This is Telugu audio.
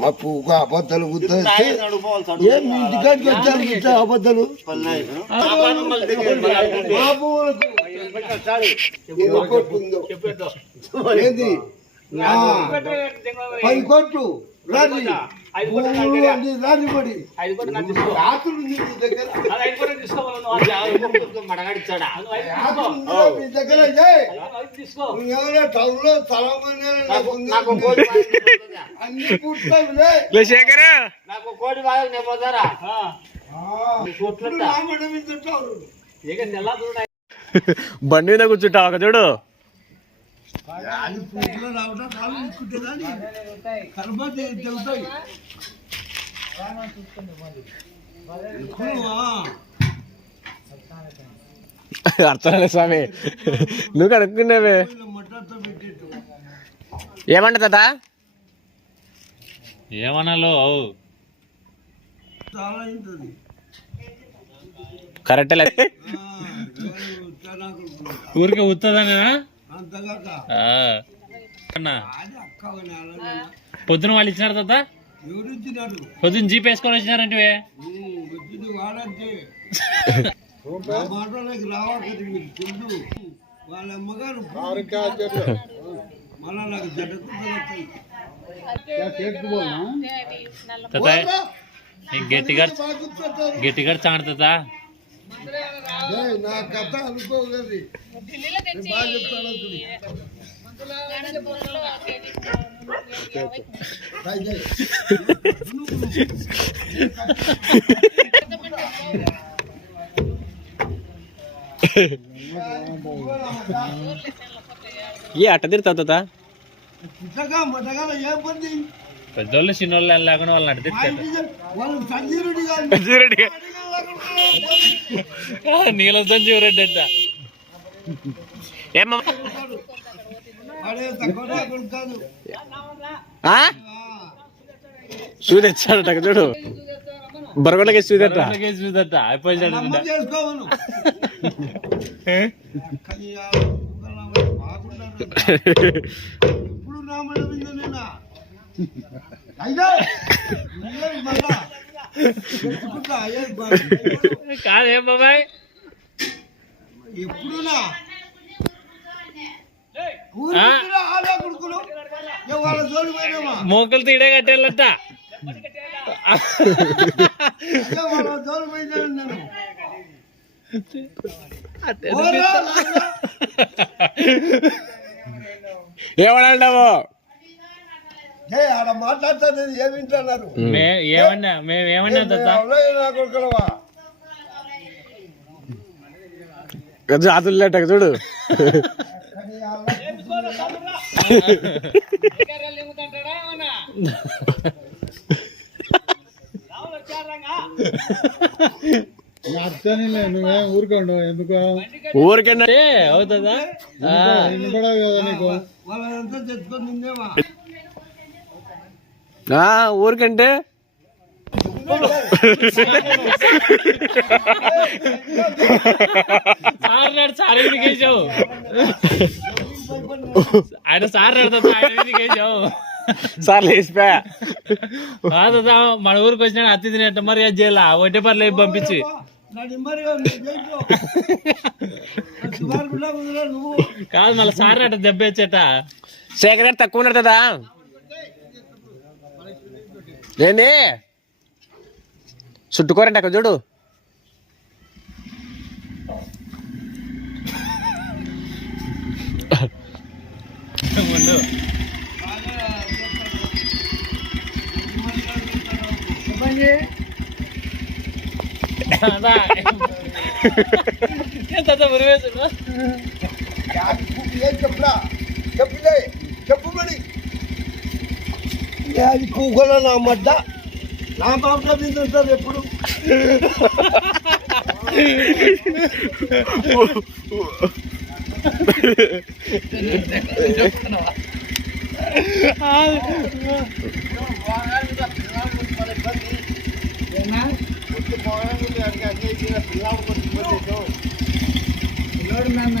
మా పువ్వు అబద్ధాలు గుర్తొస్తే ఏం మీ ఇంటికాడికి వచ్చారు అబద్ధాలు? ఏంది? పది కోట్లు. రాని పడి. రాత్రులు మీ దగ్గర. నువ్వెవరో టౌన్లో తలమని పూర్తయిలే శేఖర్. నాకు కోడి బాగా నేను పోతారా రామడం తింటారు బండి మీద కూర్చుంటావు ఒక చూడు అర్థం స్వామి. నువ్వు కనుక్కున్నావే. ఏమంట తాత? ఏమనాలో? కరెక్టే. ఊరికే ఉత్తదనా? అన్నా. పొద్దున వాళ్ళు ఇచ్చినారు తాత? ఎవరు ఇచ్చినాడు పొద్దున జీప్ వేసుకొని వచ్చినారంటే వాళ్ళ అమ్మగారు మళ్ళా నాకు తాత గట్టిగా గట్టిగా చాడు తాత నా కథ అనుకోగలది నేను బాగా చెప్తాను చూడు. రాయ్ రాయ్. ఏ అట్ట తిరుగుతావు పెద్దోళ్ళు చిన్నోళ్ళు లేకుండా వాళ్ళని అడిగితే నీలం సంజీవ్ రెడ్డి అంట ఏమమ్మా తెచ్చాడట చూడు. బరగొండకి తెట్ట చూదట అయిపోయాడు చేసుకోవను కాదేం బాబాయ్? ఎప్పుడునా? మోకలు తీడే కట్టేళ్ళట ఏ ఏ ఆడ మాట్లాడుతుంది ఏమన్నా మేము ఏమన్నా తాత? నా కొడుకులవా? జాతులేట చూడు. ఊరుకోండు ఎందుకు? ఊరికన్నా అవుతుందా? కూడా కదా నీకు. ఊరికంటే. ఆయన సార్ సార్ లేచిపోయా మన ఊరికి వచ్చిన అత్తి తినేట మరి అది చేయాల. ఒకటే పర్లేదు పంపించి. కాదు మళ్ళీ సార్ అట్ట దెబ్బ వచ్చేట శేఖర్ తక్కువ ఉన్నారు ఏంది చుట్టుకోరండి అక్కడ చూడు. ముందు అది కూకొని నా మడ్డ నా బాబులో మీద ఉంటుంది ఎప్పుడు? పిల్లోడు నాన్న